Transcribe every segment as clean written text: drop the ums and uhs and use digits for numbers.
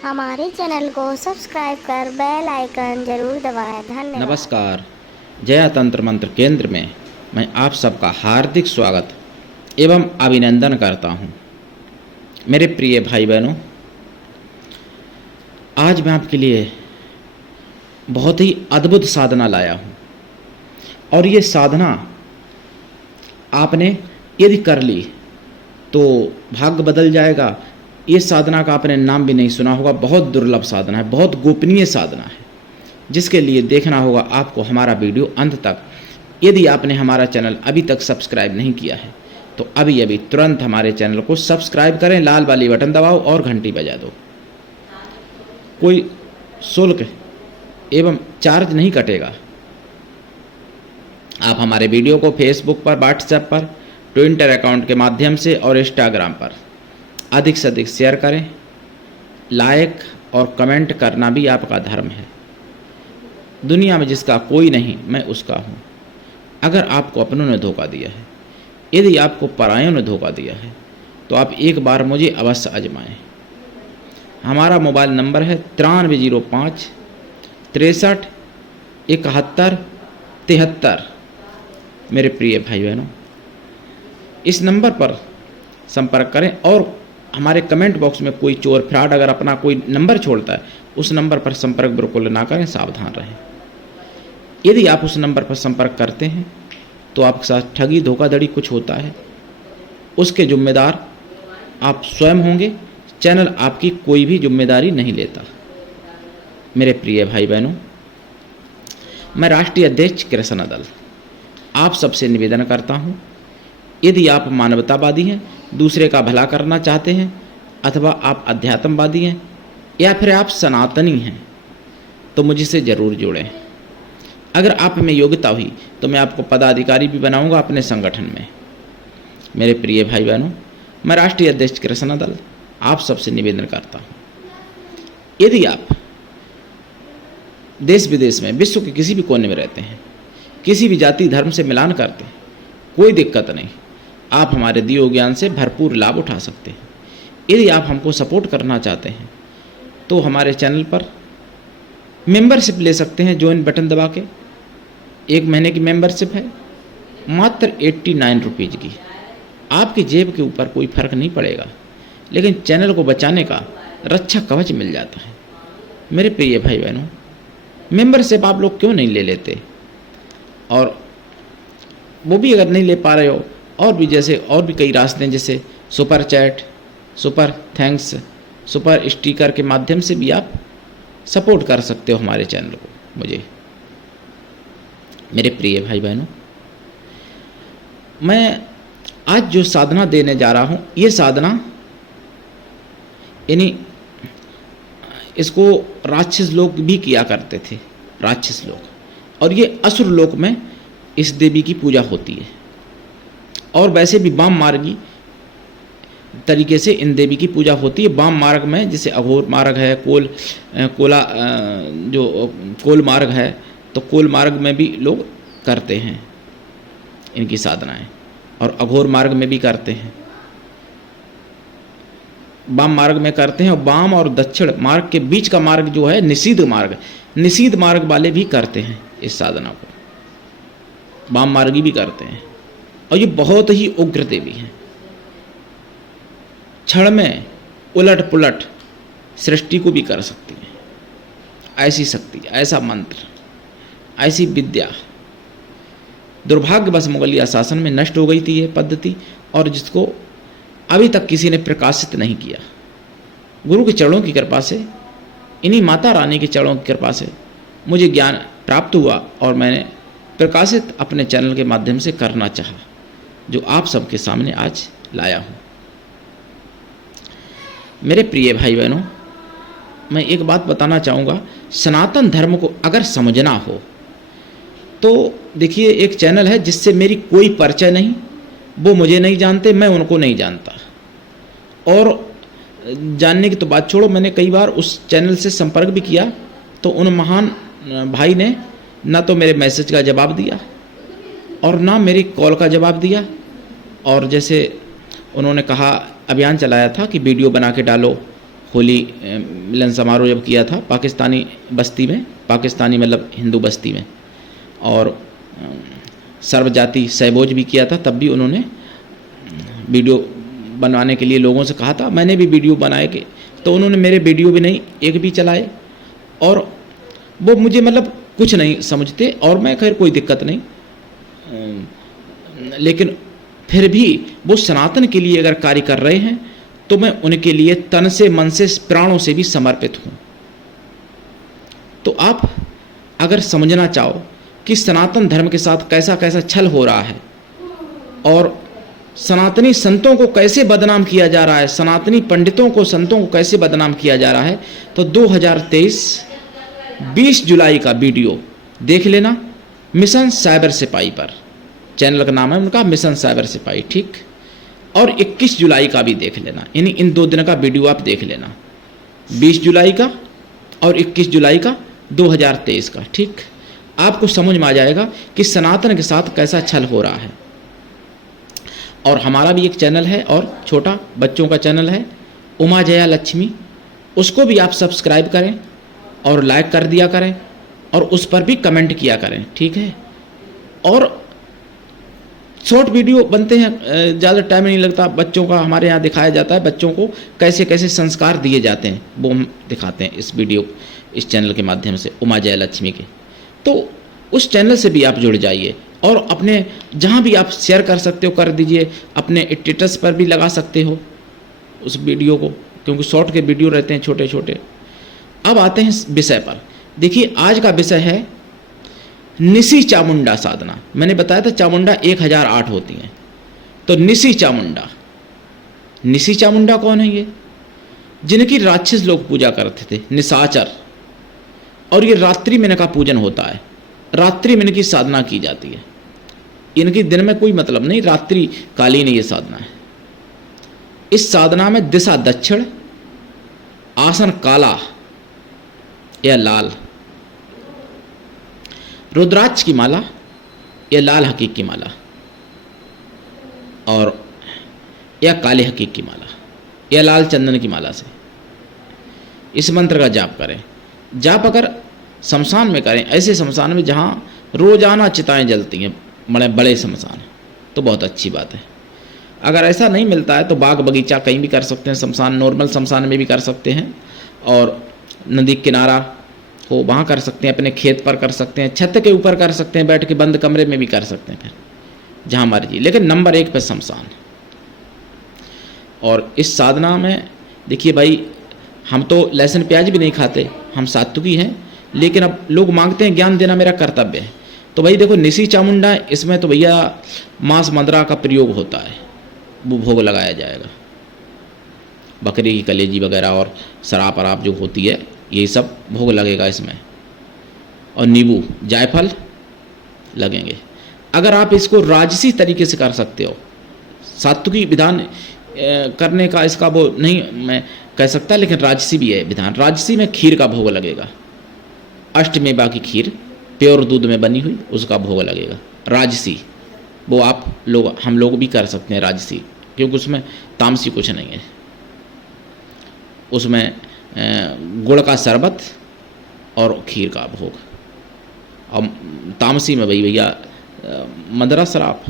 हमारे चैनल को सब्सक्राइब कर बेल आइकन जरूर दबाएं। धन्यवाद। नमस्कार। जया तंत्र मंत्र केंद्र में मैं आप सबका हार्दिक स्वागत एवं अभिनंदन करता हूँ। मेरे प्रिय भाई बहनों, आज मैं आपके लिए बहुत ही अद्भुत साधना लाया हूँ और ये साधना आपने यदि कर ली तो भाग्य बदल जाएगा। ये साधना का आपने नाम भी नहीं सुना होगा। बहुत दुर्लभ साधना है, बहुत गोपनीय साधना है, जिसके लिए देखना होगा आपको हमारा वीडियो अंत तक। यदि आपने हमारा चैनल अभी तक सब्सक्राइब नहीं किया है तो अभी तुरंत हमारे चैनल को सब्सक्राइब करें, लाल वाली बटन दबाओ और घंटी बजा दो। कोई शुल्क एवं चार्ज नहीं कटेगा। आप हमारे वीडियो को फेसबुक पर, व्हाट्सएप पर, ट्विटर अकाउंट के माध्यम से और इंस्टाग्राम पर अधिक से अधिक शेयर करें। लाइक और कमेंट करना भी आपका धर्म है। दुनिया में जिसका कोई नहीं, मैं उसका हूँ। अगर आपको अपनों ने धोखा दिया है, यदि आपको परायों ने धोखा दिया है, तो आप एक बार मुझे अवश्य आजमाएं। हमारा मोबाइल नंबर है 9305 63 71 73। मेरे प्रिय भाई बहनों, इस नंबर पर संपर्क करें और हमारे कमेंट बॉक्स में कोई चोर फ्रॉड अगर अपना कोई नंबर छोड़ता है, उस नंबर पर संपर्क बिल्कुल ना करें, सावधान रहें। यदि आप उस नंबर पर संपर्क करते हैं तो आपके साथ ठगी धोखाधड़ी कुछ होता है, उसके जिम्मेदार आप स्वयं होंगे। चैनल आपकी कोई भी जिम्मेदारी नहीं लेता। मेरे प्रिय भाई बहनों, मैं राष्ट्रीय अध्यक्ष कृष्ण दल आप सबसे निवेदन करता हूँ, यदि आप मानवतावादी हैं, दूसरे का भला करना चाहते हैं, अथवा आप अध्यात्मवादी हैं या फिर आप सनातनी हैं, तो मुझसे ज़रूर जुड़ें। अगर आप में योग्यता हुई तो मैं आपको पदाधिकारी भी बनाऊंगा अपने संगठन में। मेरे प्रिय भाई बहनों, मैं राष्ट्रीय अध्यक्ष कृष्ण दल आप सबसे निवेदन करता हूँ, यदि आप देश विदेश में, विश्व के किसी भी कोने में रहते हैं, किसी भी जाति धर्म से मिलान करते हैं, कोई दिक्कत नहीं, आप हमारे दिए ज्ञान से भरपूर लाभ उठा सकते हैं। यदि आप हमको सपोर्ट करना चाहते हैं तो हमारे चैनल पर मेंबरशिप ले सकते हैं, ज्वाइन बटन दबा के। 1 महीने की मेंबरशिप है, मात्र 89 रुपीज़ की। आपकी जेब के ऊपर कोई फर्क नहीं पड़ेगा, लेकिन चैनल को बचाने का रक्षा कवच मिल जाता है। मेरे प्रिय भाई बहनों, मेंबरशिप आप लोग क्यों नहीं ले लेते? और वो भी अगर नहीं ले पा रहे हो, और भी कई रास्ते हैं, जैसे super chat, super thanks, super sticker के माध्यम से भी आप सपोर्ट कर सकते हो हमारे चैनल को, मुझे। मेरे प्रिय भाई बहनों, मैं आज जो साधना देने जा रहा हूँ, ये साधना यानी इसको राक्षस लोग भी किया करते थे, राक्षस लोग, और ये असुर लोक में इस देवी की पूजा होती है। और वैसे भी वाम मार्गी तरीके से इन देवी की पूजा होती है। वाम मार्ग में जैसे अघोर मार्ग है, कोल मार्ग है, तो कोल मार्ग में भी लोग करते हैं इनकी साधनाएं, और अघोर मार्ग में भी करते हैं, वाम मार्ग में करते हैं। और वाम और दक्षिण मार्ग के बीच का मार्ग जो है निषिद्ध मार्ग वाले भी करते हैं इस साधना को, वाम मार्गी भी करते हैं। और ये बहुत ही उग्र देवी हैं। क्षण में उलट पुलट सृष्टि को भी कर सकती हैं। ऐसी शक्ति, ऐसा मंत्र, ऐसी विद्या दुर्भाग्यवश मुगलिया शासन में नष्ट हो गई थी ये पद्धति, और जिसको अभी तक किसी ने प्रकाशित नहीं किया। गुरु के चरणों की कृपा से, इन्हीं माता रानी के चरणों की कृपा से मुझे ज्ञान प्राप्त हुआ और मैंने प्रकाशित अपने चैनल के माध्यम से करना चाहा, जो आप सबके सामने आज लाया हूँ। मेरे प्रिय भाई बहनों, मैं एक बात बताना चाहूँगा, सनातन धर्म को अगर समझना हो तो देखिए, एक चैनल है जिससे मेरी कोई परिचय नहीं, वो मुझे नहीं जानते, मैं उनको नहीं जानता। और जानने की तो बात छोड़ो, मैंने कई बार उस चैनल से संपर्क भी किया, तो उन महान भाई ने ना तो मेरे मैसेज का जवाब दिया और ना मेरी कॉल का जवाब दिया। और जैसे उन्होंने कहा, अभियान चलाया था कि वीडियो बना के डालो, होली मिलन समारोह जब किया था पाकिस्तानी बस्ती में, पाकिस्तानी मतलब हिंदू बस्ती में, और सर्वजाति सहभोज भी किया था, तब भी उन्होंने वीडियो बनवाने के लिए लोगों से कहा था। मैंने भी वीडियो बनाए के, तो उन्होंने मेरे वीडियो भी नहीं एक भी चलाए, और वो मुझे मतलब कुछ नहीं समझते, और मैं खैर कोई दिक्कत नहीं, लेकिन फिर भी वो सनातन के लिए अगर कार्य कर रहे हैं तो मैं उनके लिए तन से, मन से, प्राणों से भी समर्पित हूँ। तो आप अगर समझना चाहो कि सनातन धर्म के साथ कैसा कैसा छल हो रहा है और सनातनी संतों को कैसे बदनाम किया जा रहा है, सनातनी पंडितों को, संतों को कैसे बदनाम किया जा रहा है, तो 2023 20 जुलाई का वीडियो देख लेना मिशन साइबर सिपाही पर, चैनल का नाम है उनका मिशन साइबर सिपाही, ठीक। और 21 जुलाई का भी देख लेना, यानी इन 2 दिन का वीडियो आप देख लेना, 20 जुलाई का और 21 जुलाई का 2023 का, ठीक। आपको समझ में आ जाएगा कि सनातन के साथ कैसा छल हो रहा है। और हमारा भी एक चैनल है और छोटा बच्चों का चैनल है उमा जया लक्ष्मी, उसको भी आप सब्सक्राइब करें और लाइक कर दिया करें और उस पर भी कमेंट किया करें, ठीक है। और शॉर्ट वीडियो बनते हैं, ज़्यादा टाइम नहीं लगता, बच्चों का हमारे यहाँ दिखाया जाता है, बच्चों को कैसे कैसे संस्कार दिए जाते हैं वो हम दिखाते हैं इस वीडियो, इस चैनल के माध्यम से, उमा जया लक्ष्मी के। तो उस चैनल से भी आप जुड़ जाइए और अपने जहाँ भी आप शेयर कर सकते हो कर दीजिए, अपने स्टेटस पर भी लगा सकते हो उस वीडियो को, क्योंकि शॉर्ट के वीडियो रहते हैं छोटे छोटे। अब आते हैं विषय पर। देखिए आज का विषय है निसी चामुंडा साधना। मैंने बताया था चामुंडा 1008 होती हैं, तो निसी चामुंडा, निसी चामुंडा कौन है? ये जिनकी राक्षस लोग पूजा करते थे, निशाचर, और ये रात्रि में इनका पूजन होता है, रात्रि में इनकी साधना की जाती है, इनकी दिन में कोई मतलब नहीं, रात्रि कालीन ये साधना है। इस साधना में दिशा दक्षिण, आसन काला या लाल, रुद्राक्ष की माला या लाल हकीक की माला, और या काले हकीक की माला या लाल चंदन की माला से इस मंत्र का जाप करें। जाप अगर शमशान में करें, ऐसे शमशान में जहाँ रोजाना चिताएं जलती हैं, बड़े बड़े शमशान, तो बहुत अच्छी बात है। अगर ऐसा नहीं मिलता है तो बाग बगीचा कहीं भी कर सकते हैं, शमशान नॉर्मल शमशान में भी कर सकते हैं, और नदी किनारा हो वहाँ कर सकते हैं, अपने खेत पर कर सकते हैं, छत के ऊपर कर सकते हैं, बैठ के बंद कमरे में भी कर सकते हैं, फिर जहाँ मर्जी, लेकिन नंबर 1 पे शमशान। और इस साधना में देखिए भाई, हम तो लहसुन प्याज भी नहीं खाते, हम सात्विकी हैं, लेकिन अब लोग मांगते हैं ज्ञान देना मेरा कर्तव्य है। तो भाई देखो निसी चामुंडा, इसमें तो भैया मांस मदिरा का प्रयोग होता है, वो भोग लगाया जाएगा, बकरी की कलेजी वगैरह और शराब वराब जो होती है, यही सब भोग लगेगा इसमें, और नींबू जायफल लगेंगे। अगर आप इसको राजसी तरीके से कर सकते हो, सात्विकी विधान करने का इसका वो नहीं मैं कह सकता, लेकिन राजसी भी है विधान। राजसी में खीर का भोग लगेगा, अष्टमेवा की खीर प्योर दूध में बनी हुई, उसका भोग लगेगा राजसी। वो आप लोग, हम लोग भी कर सकते हैं राजसी, क्योंकि उसमें तामसी कुछ नहीं है। उसमें गुड़ का शरबत और खीर का भोग, और तामसी में भाई भैया मदिरा शराब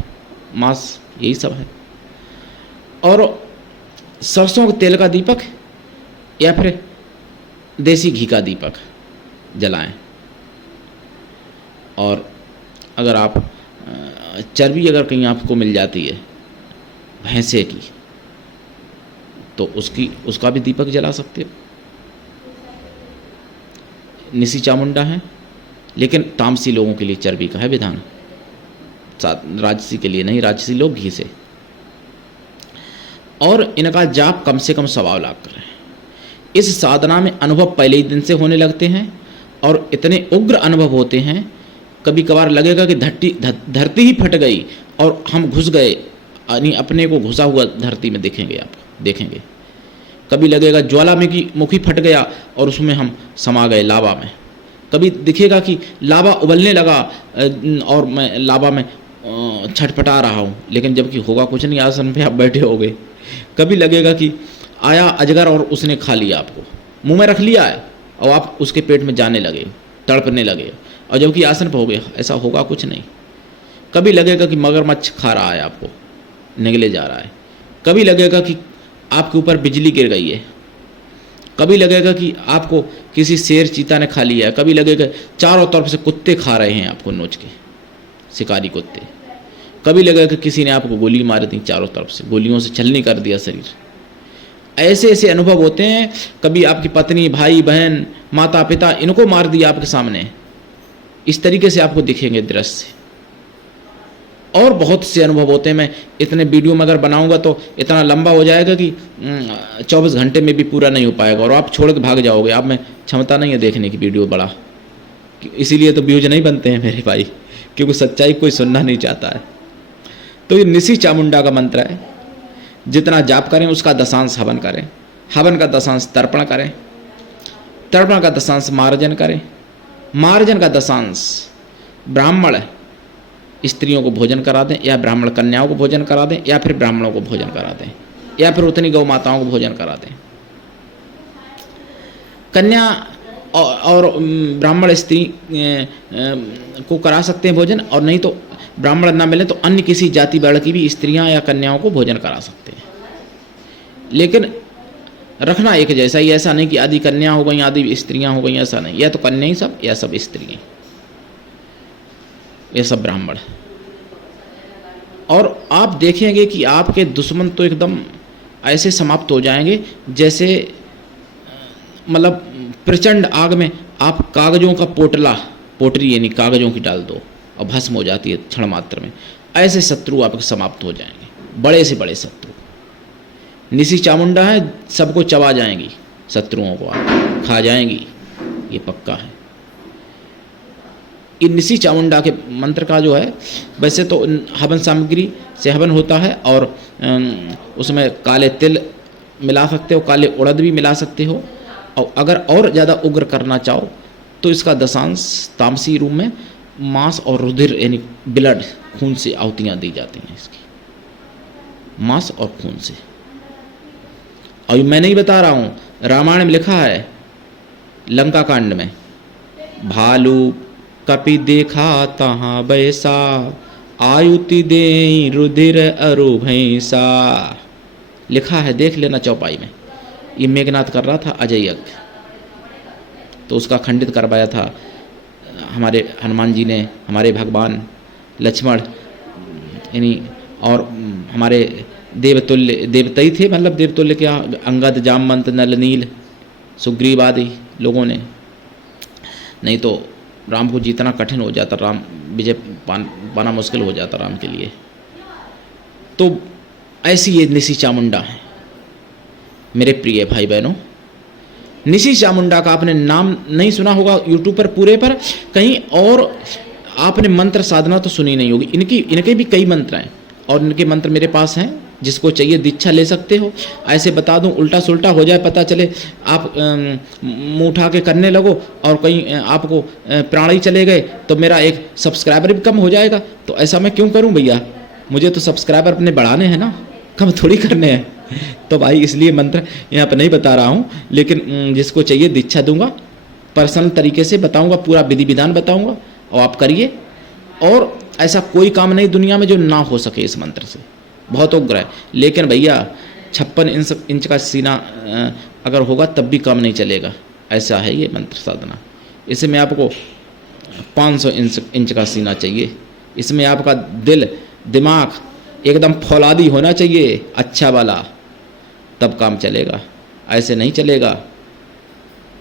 मांस यही सब है। और सरसों के तेल का दीपक या फिर देसी घी का दीपक जलाएं। और अगर आप चर्बी अगर कहीं आपको मिल जाती है भैंसे की, तो उसका भी दीपक जला सकते हो। निसी चामुंडा है, लेकिन तामसी लोगों के लिए चर्बी का है विधान, राजसी के लिए नहीं, राजसी लोग घी से। और इनका जाप कम से कम 1.25 लाख करें। इस साधना में अनुभव पहले ही दिन से होने लगते हैं, और इतने उग्र अनुभव होते हैं, कभी कभार लगेगा कि धरती ही फट गई और हम घुस गए, यानी अपने को घुसा हुआ धरती में देखेंगे, आप देखेंगे। कभी लगेगा ज्वालामुखी मुखी फट गया और उसमें हम समा गए लावा में। कभी दिखेगा कि लावा उबलने लगा और मैं लावा में छटपटा रहा हूँ, लेकिन जबकि होगा कुछ नहीं, आसन पे आप बैठे होगे। कभी लगेगा कि आया अजगर और उसने खा लिया, आपको मुंह में रख लिया है और आप उसके पेट में जाने लगे, तड़पने लगे, और जबकि आसन पर हो गए, ऐसा होगा कुछ नहीं। कभी लगेगा कि मगरमच्छ खा रहा है आपको, निगले जा रहा है, कभी लगेगा कि आपके ऊपर बिजली गिर गई है, कभी लगेगा कि आपको किसी शेर चीता ने खा लिया है, कभी लगेगा चारों तरफ से कुत्ते खा रहे हैं आपको नोच के, शिकारी कुत्ते, कभी लगेगा कि किसी ने आपको गोली मार दी, चारों तरफ से गोलियों से छलनी कर दिया शरीर। ऐसे ऐसे अनुभव होते हैं। कभी आपकी पत्नी, भाई बहन, माता पिता, इनको मार दिया आपके सामने, इस तरीके से आपको दिखेंगे दृश्य। और बहुत से अनुभव होते हैं। मैं इतने वीडियो में अगर बनाऊंगा तो इतना लंबा हो जाएगा कि 24 घंटे में भी पूरा नहीं हो पाएगा, और आप छोड़ के भाग जाओगे। आप में क्षमता नहीं है देखने की वीडियो बड़ा, इसीलिए तो व्यूज नहीं बनते हैं मेरे भाई, क्योंकि सच्चाई कोई सुनना नहीं चाहता है। तो ये निसी चामुंडा का मंत्र है। जितना जाप करें उसका दशांश हवन करें, हवन का दशांश तर्पण करें, तर्पण का दशांश मार्जन करें, मार्जन का दशांश ब्राह्मण स्त्रियों को भोजन करा दें, या ब्राह्मण कन्याओं को भोजन करा दें, या फिर ब्राह्मणों को भोजन करा दें, या फिर उतनी गौ माताओं को भोजन करा दें। कन्या और ब्राह्मण स्त्री को करा सकते हैं भोजन, और नहीं तो ब्राह्मण ना मिले तो अन्य किसी जाति वर्ण की भी स्त्रियां या कन्याओं को भोजन करा सकते हैं। लेकिन रखना एक जैसा ही, ऐसा नहीं कि आदि कन्या हो गई आदि स्त्रियां हो गई, ऐसा नहीं। या तो कन्या ही सब, या सब स्त्रियां, ये सब ब्राह्मण। और आप देखेंगे कि आपके दुश्मन तो एकदम ऐसे समाप्त हो जाएंगे जैसे मतलब प्रचंड आग में आप कागजों का पोटरी यानी कागजों की डाल दो और भस्म हो जाती है क्षण मात्र में। ऐसे शत्रु आपके समाप्त हो जाएंगे, बड़े से बड़े शत्रु। निसी चामुंडा है, सबको चबा जाएंगी, शत्रुओं को आप खा जाएंगी, ये पक्का है। इन निसी चामुंडा के मंत्र का जो है, वैसे तो हवन सामग्री से हवन होता है, और उसमें काले तिल मिला सकते हो, काले उड़द भी मिला सकते हो। और अगर और ज़्यादा उग्र करना चाहो तो इसका दशांश तामसी रूप में मांस और रुधिर यानी ब्लड, खून से आहुतियाँ दी जाती हैं इसकी, मांस और खून से। और मैं नहीं बता रहा हूँ, रामायण में लिखा है, लंका कांड में, भालू कपि देखा तहाँ बैसा, आयुति दे रुधिर अरु भैंसा। लिखा है, देख लेना चौपाई में। ये मेघनाथ कर रहा था अजय यज्ञ, तो उसका खंडित करवाया था हमारे हनुमान जी ने, हमारे भगवान लक्ष्मण यानी, और हमारे देवतुल्य देवतई थे, मतलब देवतुल्य क्या, अंगद, जामवंत, नल, नील, सुग्रीव आदि लोगों ने। नहीं तो राम को जीतना कठिन हो जाता, राम विजय पाना मुश्किल हो जाता राम के लिए। तो ऐसी ये निसी चामुंडा है मेरे प्रिय भाई बहनों। निसी चामुंडा का आपने नाम नहीं सुना होगा यूट्यूब पर पूरे पर, कहीं और आपने मंत्र साधना तो सुनी नहीं होगी। इनके भी कई मंत्र हैं, और इनके मंत्र मेरे पास हैं, जिसको चाहिए दीक्षा ले सकते हो। ऐसे बता दूं, उल्टा सुल्टा हो जाए, पता चले आप मुँह उठा के करने लगो और कहीं आपको प्राण ही चले गए, तो मेरा एक सब्सक्राइबर भी कम हो जाएगा। तो ऐसा मैं क्यों करूं भैया, मुझे तो सब्सक्राइबर अपने बढ़ाने हैं ना, कम थोड़ी करने हैं। तो भाई इसलिए मंत्र यहाँ पर नहीं बता रहा हूँ, लेकिन जिसको चाहिए दीक्षा दूंगा, पर्सनल तरीके से बताऊंगा, पूरा विधि विधान बताऊंगा, और आप करिए। और ऐसा कोई काम नहीं दुनिया में जो ना हो सके इस मंत्र से, बहुत उग्र है। लेकिन भैया 56 इंच का सीना अगर होगा तब भी काम नहीं चलेगा, ऐसा है ये मंत्र साधना। इसमें आपको 500 इंच का सीना चाहिए। इसमें आपका दिल दिमाग एकदम फौलादी होना चाहिए, अच्छा वाला, तब काम चलेगा। ऐसे नहीं चलेगा,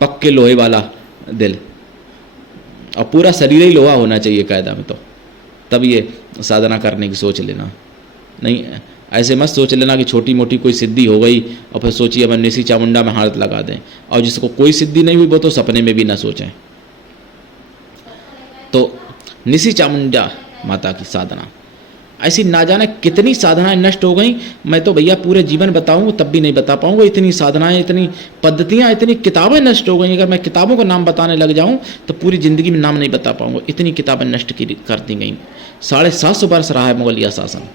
पक्के लोहे वाला दिल, और पूरा शरीर ही लोहा होना चाहिए कायदा में, तो तब ये साधना करने की सोच लेना। नहीं ऐसे मत सोच लेना कि छोटी मोटी कोई सिद्धि हो गई और फिर सोचिए अब निसी चामुंडा में हाथ लगा दें, और जिसको कोई सिद्धि नहीं हुई वो तो सपने में भी ना सोचें। तो निसी चामुंडा माता की साधना, ऐसी ना जाने कितनी साधनाएं नष्ट हो गई। मैं तो भैया पूरे जीवन बताऊंगा तब भी नहीं बता पाऊंगा, इतनी साधनाएं, इतनी पद्धतियां, इतनी किताबें नष्ट हो गई। अगर मैं किताबों का नाम बताने लग जाऊं तो पूरी ज़िंदगी में नाम नहीं बता पाऊंगा, इतनी किताबें नष्ट कर दी गई। 750 वर्ष रहा है मुगलिया शासन,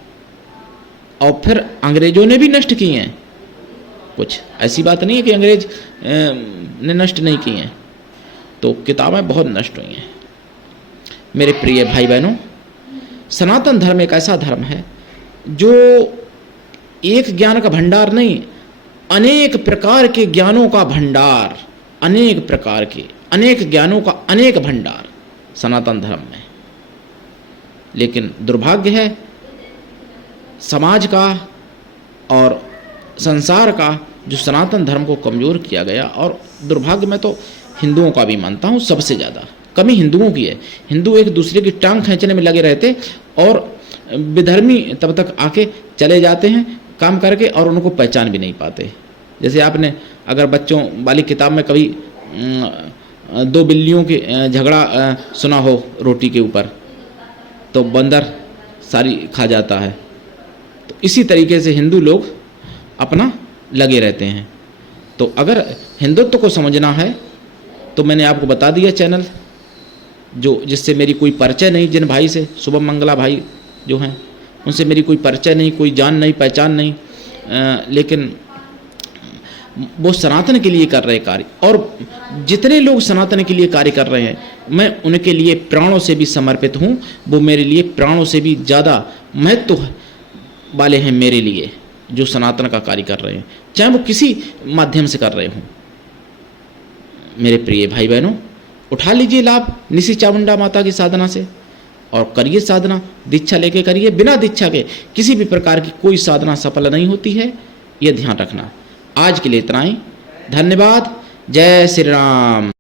और फिर अंग्रेजों ने भी नष्ट की हैं। कुछ ऐसी बात नहीं है कि अंग्रेज ने नष्ट नहीं की हैं, तो किताबें बहुत नष्ट हुई हैं। मेरे प्रिय भाई बहनों, सनातन धर्म एक ऐसा धर्म है जो एक ज्ञान का भंडार नहीं, अनेक प्रकार के ज्ञानों का भंडार, अनेक प्रकार के अनेक ज्ञानों का अनेक भंडार सनातन धर्म में। लेकिन दुर्भाग्य है समाज का और संसार का जो सनातन धर्म को कमज़ोर किया गया, और दुर्भाग्य मैं तो हिंदुओं का भी मानता हूँ, सबसे ज़्यादा कमी हिंदुओं की है। हिंदू एक दूसरे की टांग खींचने में लगे रहते और विधर्मी तब तक आके चले जाते हैं काम करके और उनको पहचान भी नहीं पाते। जैसे आपने अगर बच्चों वाली किताब में कभी दो बिल्लियों के झगड़ा सुना हो रोटी के ऊपर, तो बंदर सारी खा जाता है। तो इसी तरीके से हिंदू लोग अपना लगे रहते हैं। तो अगर हिंदुत्व को समझना है तो मैंने आपको बता दिया चैनल, जो जिससे मेरी कोई परिचय नहीं, जिन भाई से शुभम मंगला भाई जो हैं उनसे मेरी कोई परिचय नहीं, कोई जान नहीं, पहचान नहीं, लेकिन वो सनातन के लिए कर रहे कार्य, और जितने लोग सनातन के लिए कार्य कर रहे हैं मैं उनके लिए प्राणों से भी समर्पित हूँ। वो मेरे लिए प्राणों से भी ज़्यादा महत्व वाले हैं मेरे लिए, जो सनातन का कार्य कर रहे हैं, चाहे वो किसी माध्यम से कर रहे हों। मेरे प्रिय भाई बहनों, उठा लीजिए लाभ निसी चामुंडा माता की साधना से और करिए साधना, दीक्षा लेके करिए। बिना दीक्षा के किसी भी प्रकार की कोई साधना सफल नहीं होती है, यह ध्यान रखना। आज के लिए इतना ही, धन्यवाद। जय श्री राम।